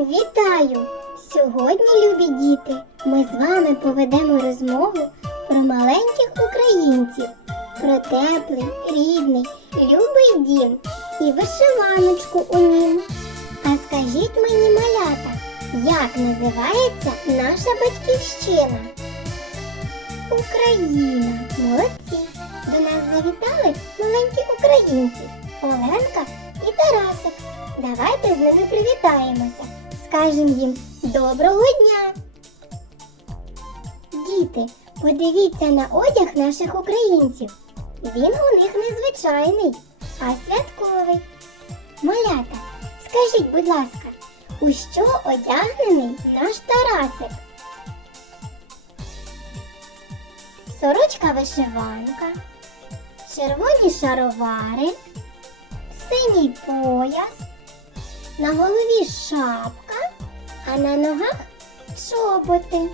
Вітаю! Сьогодні, любі діти, ми з вами поведемо розмову про маленьких українців, про теплий, рідний, любий дім і вишиваночку у нім. А скажіть мені, малята, як називається наша батьківщина? Україна. Молодці! До нас завітали маленькі українці Оленка і Тарасик. Давайте з ними привітаємося. Скажемо їм доброго дня. Діти, подивіться на одяг наших українців. Він у них незвичайний, а святковий. Малята, скажіть, будь ласка, у що одягнений наш Тарасик? Сорочка вишиванка, червоні шаровари, синій пояс, на голові шапка, а на ногах чоботи.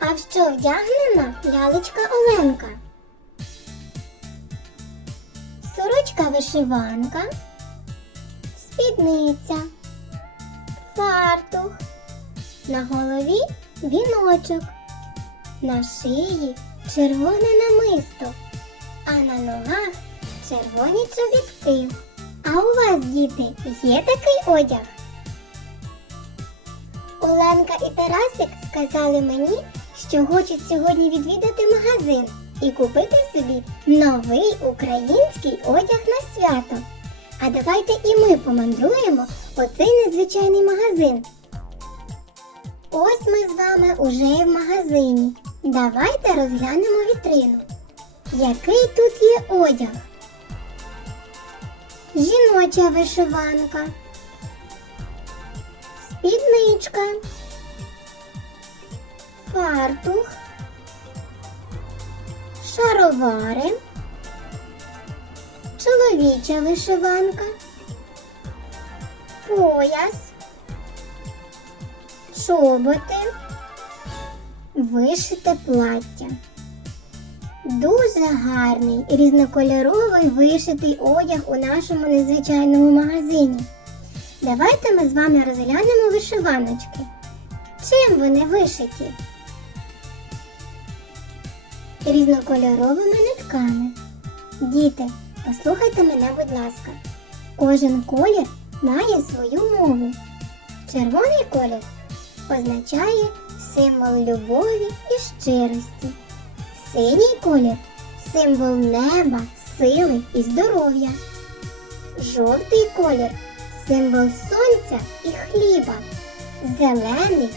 А в що вдягнена лялечка Оленка? Сорочка вишиванка, спідниця, фартух, на голові віночок, на шиї червоне намисто, а на ногах червоні чобітки. А у вас, діти, є такий одяг? Оленка і Тарасик сказали мені, що хочуть сьогодні відвідати магазин і купити собі новий український одяг на свято. А давайте і ми помандруємо у цей незвичайний магазин. Ось ми з вами уже в магазині. Давайте розглянемо вітрину. Який тут є одяг? Жіноча вишиванка, спідничка, фартух, шаровари, чоловіча вишиванка, пояс, чоботи, вишите плаття. Дуже гарний різнокольоровий вишитий одяг у нашому незвичайному магазині. Давайте ми з вами розглянемо вишиваночки. Чим вони вишиті? Різнокольоровими нитками. Діти, послухайте мене, будь ласка. Кожен колір має свою мову. Червоний колір означає символ любові і щирості. Синій колір символ неба, сили і здоров'я. Жовтий колір символ сонця і хліба. Зелений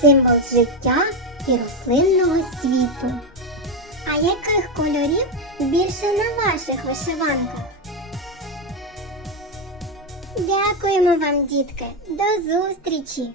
символ життя і рослинного світу. А яких кольорів більше на ваших вишиванках? Дякуємо вам, дітки. До зустрічі!